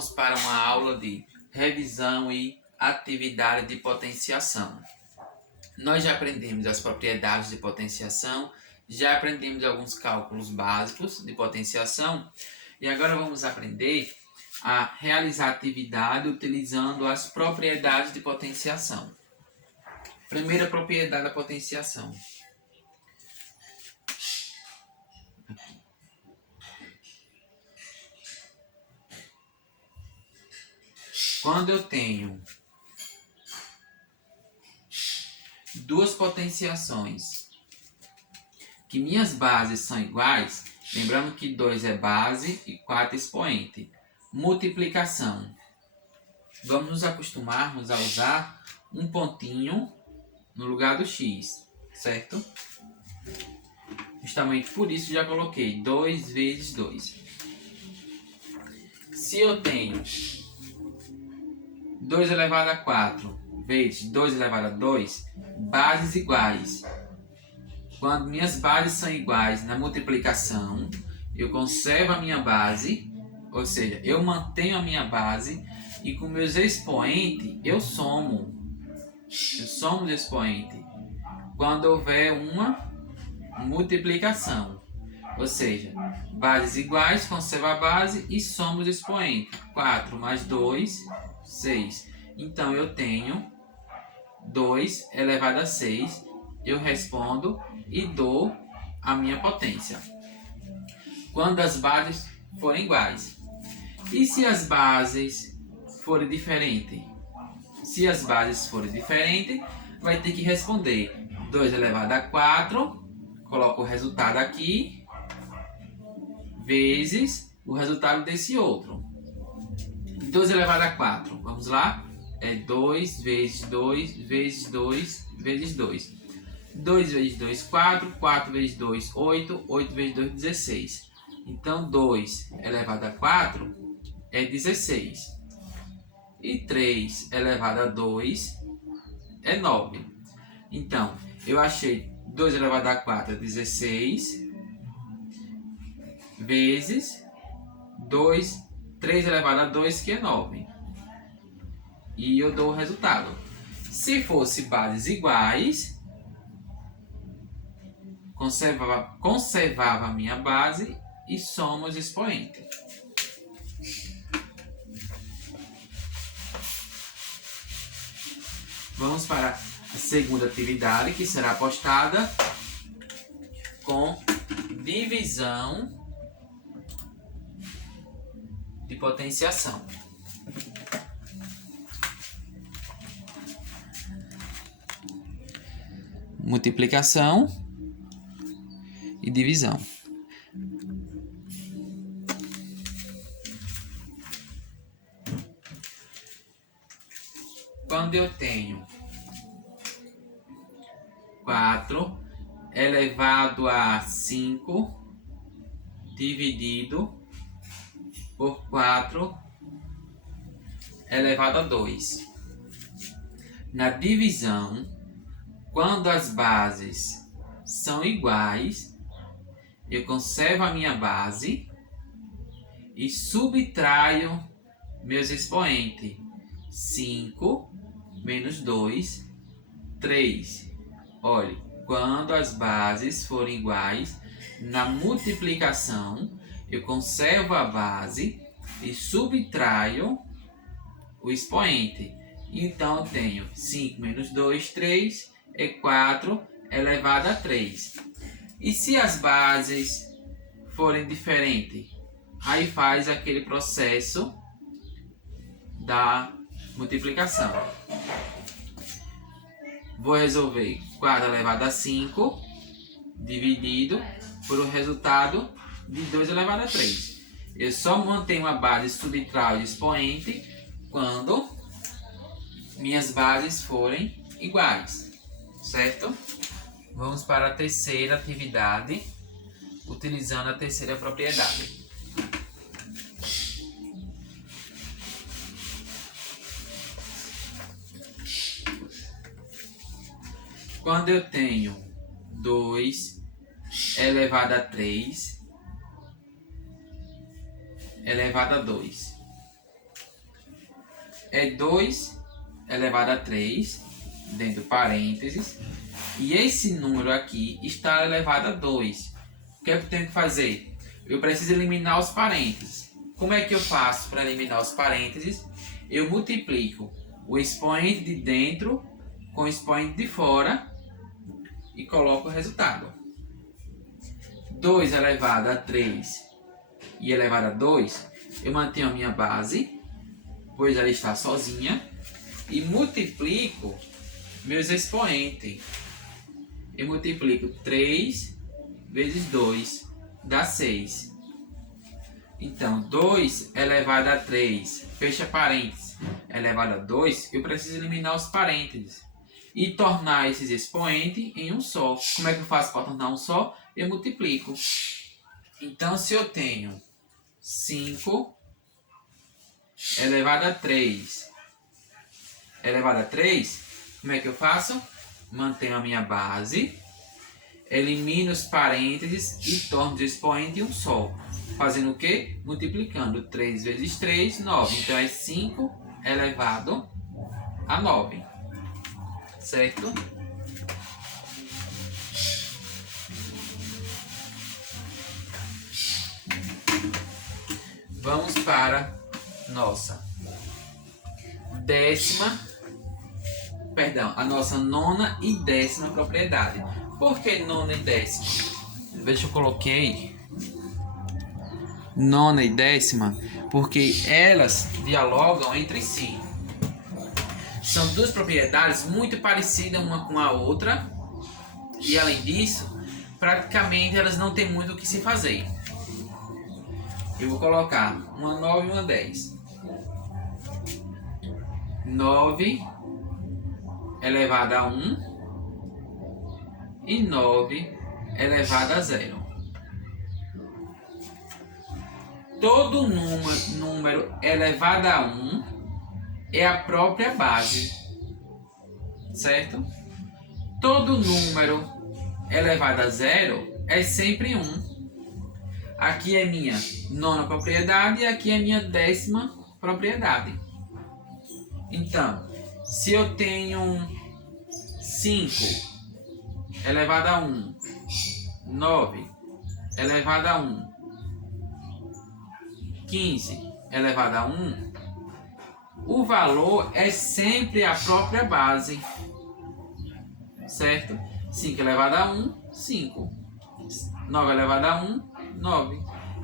Vamos para uma aula de revisão e atividade de potenciação. Nós já aprendemos as propriedades de potenciação, já aprendemos alguns cálculos básicos de potenciação e agora vamos aprender a realizar a atividade utilizando as propriedades de potenciação. Primeira propriedade da potenciação. Quando eu tenho duas potenciações que minhas bases são iguais, lembrando que 2 é base e 4 expoente. Multiplicação. Vamos nos acostumarmos a usar um pontinho no lugar do x, certo? Justamente por isso já coloquei 2 vezes 2. Se eu tenho 2 elevado a 4 vezes 2 elevado a 2, bases iguais. Quando minhas bases são iguais na multiplicação, eu conservo a minha base, ou seja, eu mantenho a minha base e com meus expoentes eu somo. Eu somo os expoentes quando houver uma multiplicação. Ou seja, bases iguais, conserva a base e somo os expoentes. 4 mais 2, 6. Então eu tenho 2 elevado a 6. Eu respondo e dou a minha potência. Quando as bases forem iguais. E se as bases forem diferentes? Se as bases forem diferentes, vai ter que responder 2 elevado a 4. Coloco o resultado aqui. Vezes o resultado desse outro. 2 elevado a 4. Vamos lá? É 2 vezes 2 vezes 2 vezes 2. 2 vezes 2, 4. 4 vezes 2, 8. 8 vezes 2, 16. Então, 2 elevado a 4 é 16. E 3 elevado a 2 é 9. Então, eu achei 2 elevado a 4 é 16. Vezes 3 elevado a 2, que é 9. E eu dou o resultado. Se fosse bases iguais, conservava a minha base e soma os expoentes. Vamos para a segunda atividade, que será postada com divisão de potenciação. Multiplicação e divisão. Quando eu tenho 4 elevado a 5 dividido por 4 elevado a 2. Na divisão, quando as bases são iguais, eu conservo a minha base e subtraio meus expoentes. 5 menos 2, 3. Olha, quando as bases forem iguais, na multiplicação, eu conservo a base e subtraio o expoente. Então, eu tenho 5 menos 2, 3, é 4 elevado a 3. E se as bases forem diferentes? Aí faz aquele processo da multiplicação. Vou resolver 4 elevado a 5 dividido por o resultado de 2 elevado a 3. Eu só mantenho a base e subtraio o expoente quando minhas bases forem iguais, certo? Vamos para a terceira atividade, utilizando a terceira propriedade. Quando eu tenho 2 elevado a 3 elevado a 2. é 2 elevado a 3, dentro do parênteses, e esse número aqui está elevado a 2. O que é que eu tenho que fazer? Eu preciso eliminar os parênteses. Como é que eu faço para eliminar os parênteses? Eu multiplico o expoente de dentro com o expoente de fora e coloco o resultado. 2 elevado a 3 e elevado a 2, eu mantenho a minha base, pois ela está sozinha, e multiplico meus expoentes. Eu multiplico 3 vezes 2, dá 6. Então, 2 elevado a 3, fecha parênteses, elevado a 2, eu preciso eliminar os parênteses e tornar esses expoentes em um só. Como é que eu faço para tornar um só? Eu multiplico. Então, se eu tenho 5 elevado a 3 elevado a 3, como é que eu faço? Mantenho a minha base, elimino os parênteses e torno os expoentes em um só. Fazendo o quê? Multiplicando 3 vezes 3, 9. Então é 5 elevado a 9. Certo? Vamos para a nossa nona e décima propriedade. Por que nona e décima? Veja, eu coloquei nona e décima porque elas dialogam entre si. São duas propriedades muito parecidas uma com a outra e, além disso, praticamente elas não têm muito o que se fazer. Eu vou colocar uma 9 e uma 10. 9 elevado a 1 e 9 elevado a 0. Todo número elevado a 1 é a própria base, certo? Todo número elevado a 0 é sempre 1. Aqui é minha nona propriedade e aqui é minha décima propriedade. Então, se eu tenho 5 elevado a 1, 9 elevado a 1, 15 elevado a 1, o valor é sempre a própria base, certo? 5 elevado a 1, 5. 9 elevado a 1, 9.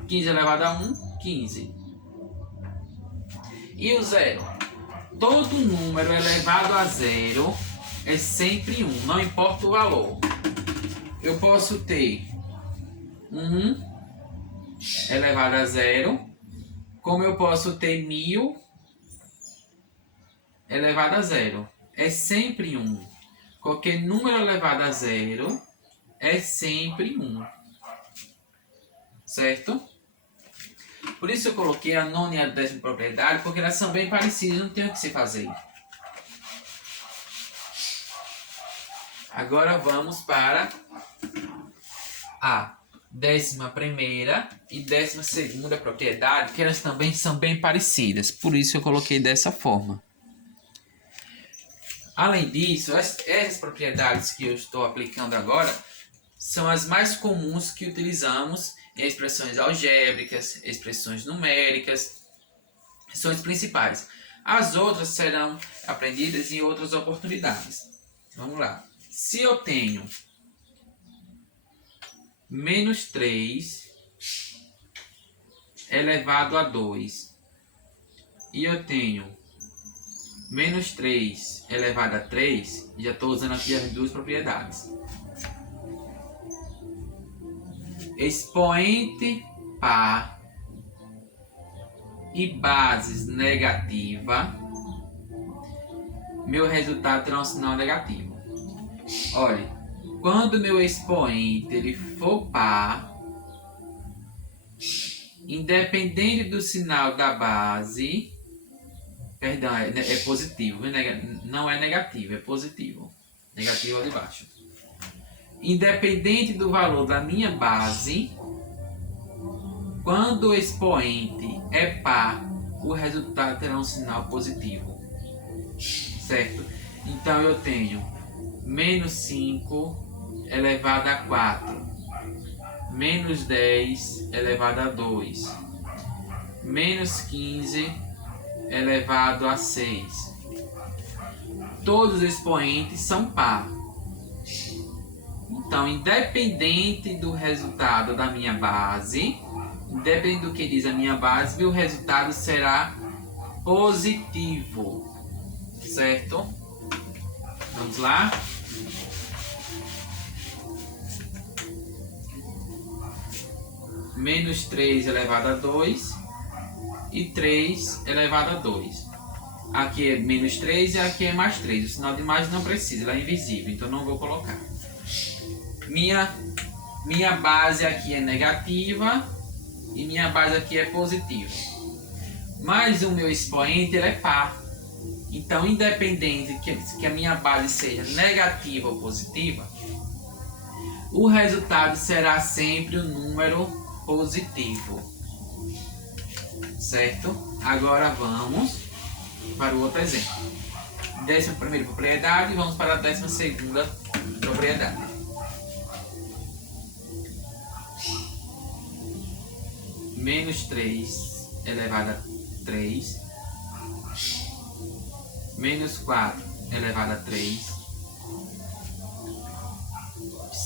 15 elevado a 1, 15. E o 0? Todo número elevado a 0 é sempre 1, não importa o valor. Eu posso ter 1 elevado a 0, como eu posso ter 1000 elevado a 0. É sempre 1. Qualquer número elevado a 0 é sempre 1. Certo? Por isso eu coloquei a nona e a décima propriedade, porque elas são bem parecidas, não tem o que se fazer. Agora vamos para a 11ª e 12ª propriedade, que elas também são bem parecidas. Por isso eu coloquei dessa forma. Além disso, essas propriedades que eu estou aplicando agora são as mais comuns que utilizamos em expressões algébricas, expressões numéricas, são as principais. As outras serão aprendidas em outras oportunidades. Vamos lá. Se eu tenho menos 3 elevado a 2 e eu tenho menos 3 elevado a 3, já estou usando aqui as duas propriedades. Expoente par e bases negativa, meu resultado terá um sinal negativo. Olha, quando meu expoente ele for par, independente do sinal da base, perdão, é positivo, não é negativo, é positivo. Negativo ali embaixo. Independente do valor da minha base, quando o expoente é par, o resultado terá um sinal positivo. certo? Então eu tenho menos 5 elevado a 4, menos 10 elevado a 2, menos 15 elevado a 6. Todos os expoentes são par. Então, independente do resultado da minha base, independente do que diz a minha base, o resultado será positivo, certo? Vamos lá? Menos 3 elevado a 2 e 3 elevado a 2. Aqui é menos 3 e aqui é mais 3. O sinal de mais não precisa, ela é invisível, então não vou colocar. Minha base aqui é negativa e minha base aqui é positiva. Mas o meu expoente ele é par. Então, independente que a minha base seja negativa ou positiva, o resultado será sempre um número positivo. Certo? Agora vamos para o outro exemplo. 11ª propriedade, vamos para a 12ª propriedade. Menos 3 elevado a 3, menos 4 elevado a 3,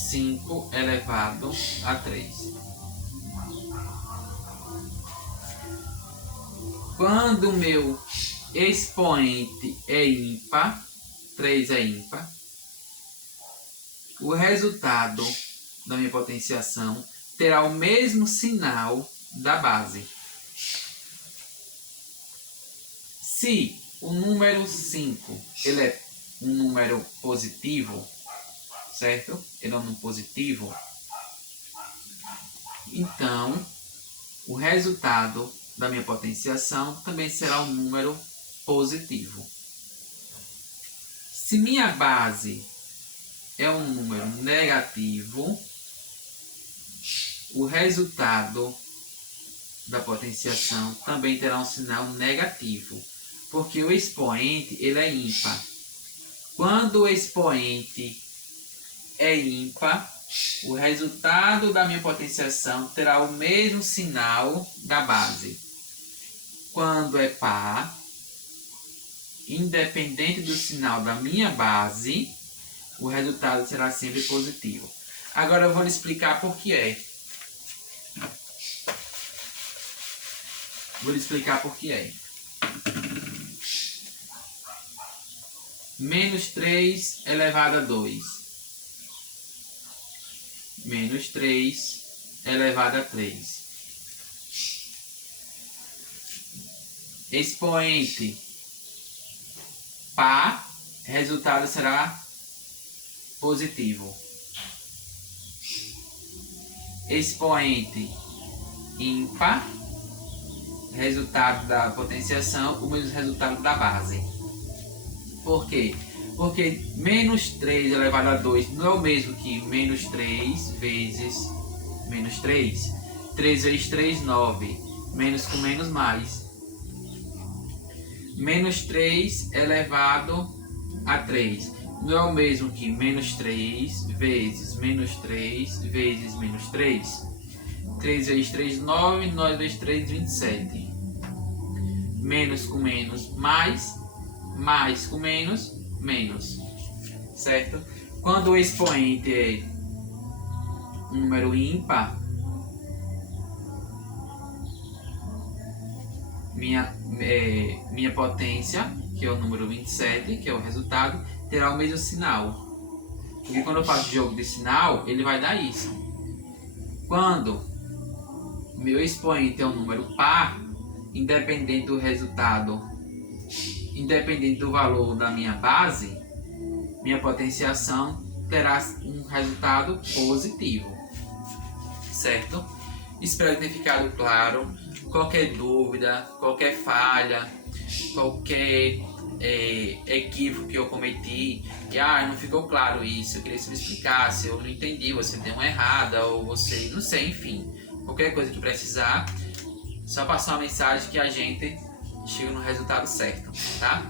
5 elevado a 3. Quando o meu expoente é ímpar, 3 é ímpar, o resultado da minha potenciação terá o mesmo sinal da base. Se o número 5 ele é um número positivo, certo? Ele é um número positivo, então o resultado da minha potenciação também será um número positivo. Se minha base é um número negativo, o resultado da potenciação também terá um sinal negativo, porque o expoente ele é ímpar. Quando o expoente é ímpar, o resultado da minha potenciação terá o mesmo sinal da base. Quando é par, independente do sinal da minha base, o resultado será sempre positivo. Agora eu vou lhe explicar por que é. Menos 3 elevado a 2. Menos 3 elevado a 3. Expoente par, resultado será positivo. Expoente ímpar, resultado da potenciação, o mesmo resultado da base. Por quê? Porque menos 3 elevado a 2 não é o mesmo que menos 3 vezes menos 3. 3 vezes 3, 9. Menos com menos, mais. Menos 3 elevado a 3 não é o mesmo que menos 3 vezes menos 3 vezes menos 3. 3 vezes 3, 9. 9 vezes 3, 27. Menos com menos, mais. Mais com menos, menos. Certo? Quando o expoente é um número ímpar, minha potência, que é o número 27, que é o resultado, terá o mesmo sinal. Porque quando eu faço jogo de sinal, ele vai dar isso. Quando meu expoente é um número par, independente do resultado, independente do valor da minha base, minha potenciação terá um resultado positivo. Certo? Espero que tenha ficado claro. Qualquer dúvida, qualquer falha, qualquer equívoco que eu cometi, não ficou claro isso, eu queria que você me explicasse, eu não entendi, você deu uma errada, ou você, não sei, enfim. Qualquer coisa que precisar, só passar uma mensagem que a gente chega no resultado certo, tá?